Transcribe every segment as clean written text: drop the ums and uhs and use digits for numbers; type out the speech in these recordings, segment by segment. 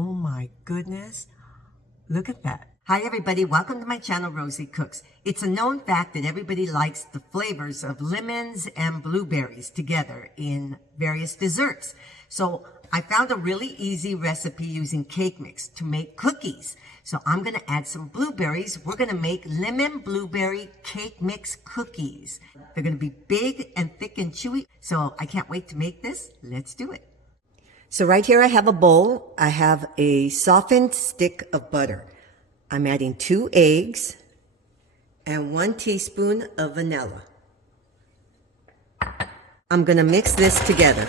Oh my goodness. Look at that. Hi everybody, welcome to my channel, Rosie Cooks. It's a known fact that everybody likes the flavors of lemons and blueberries together in various desserts. So I found a really easy recipe using cake mix to make cookies. So I'm gonna add some blueberries. We're gonna make lemon blueberry cake mix cookies. They're gonna be big and thick and chewy. So I can't wait to make this. Let's do it. So right here I have a bowl. I have a softened stick of butter. I'm adding 2 eggs and 1 teaspoon of vanilla. I'm going to mix this together.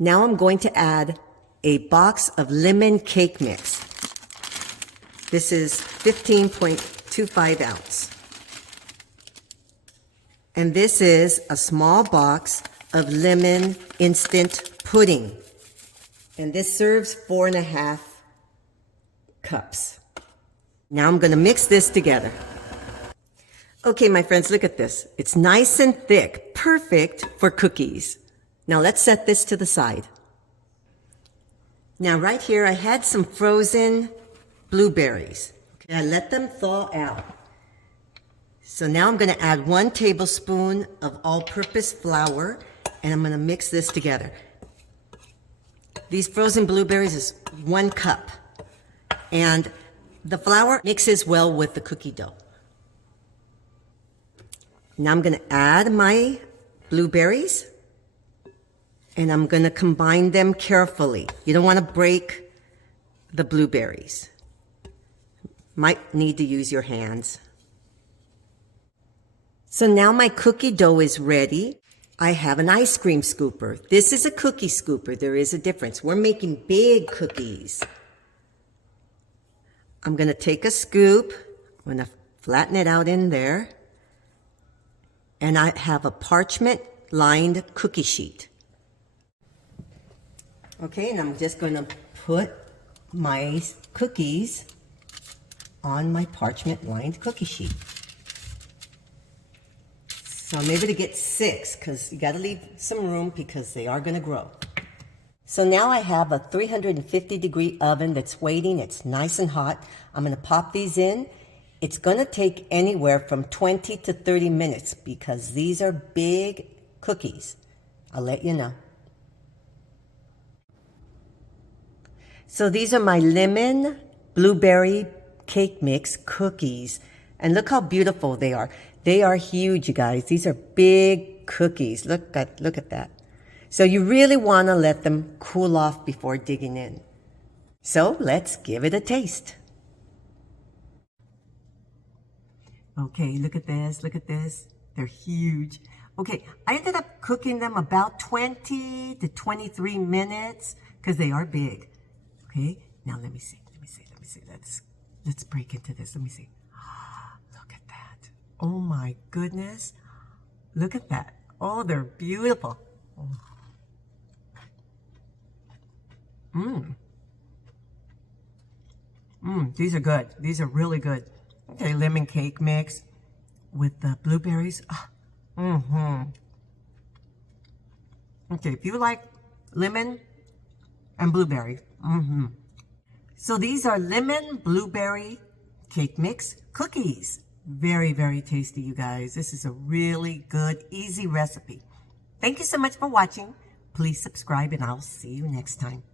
Now I'm going to add a box of lemon cake mix. This is 15.25 ounce. And this is a small box of lemon instant pudding. And this serves 4.5 cups. Now I'm going to mix this together. Okay, my friends, look at this. It's nice and thick, perfect for cookies. Now let's set this to the side. Now right here, I had some frozen blueberries. Okay, I let them thaw out. So now I'm going to add 1 tablespoon of all-purpose flour, and I'm going to mix this together. These frozen blueberries is 1 cup. And the flour mixes well with the cookie dough. Now I'm going to add my blueberries, and I'm going to combine them carefully. You don't want to break the blueberries. Might need to use your hands. So now my cookie dough is ready. I have an ice cream scooper. This is a cookie scooper. There is a difference. We're making big cookies. I'm going to take a scoop. I'm going to flatten it out in there. And I have a parchment lined cookie sheet. Okay, and I'm just going to put my cookies on my parchment lined cookie sheet. So I'm able to get 6 because you got to leave some room because they are going to grow. So now I have a 350-degree oven that's waiting. It's nice and hot. I'm going to pop these in. It's going to take anywhere from 20 to 30 minutes because these are big cookies. I'll let you know. So these are my lemon blueberry cake mix cookies. And look how beautiful they are. They are huge, you guys. These are big cookies. Look at that. So you really want to let them cool off before digging in. So let's give it a taste. Okay, look at this, look at this. They're huge. Okay, I ended up cooking them about 20 to 23 minutes because they are big. Okay, now let me see. Let's break into this. Let me see. Look at that. Oh my goodness. Look at that. Oh, they're beautiful. Oh. These are good. These are really good. Okay, lemon cake mix with the blueberries. Okay, if you like lemon and blueberry. So these are lemon blueberry cake mix cookies. Very, very tasty, you guys. This is a really good, easy recipe. Thank you so much for watching. Please subscribe and I'll see you next time.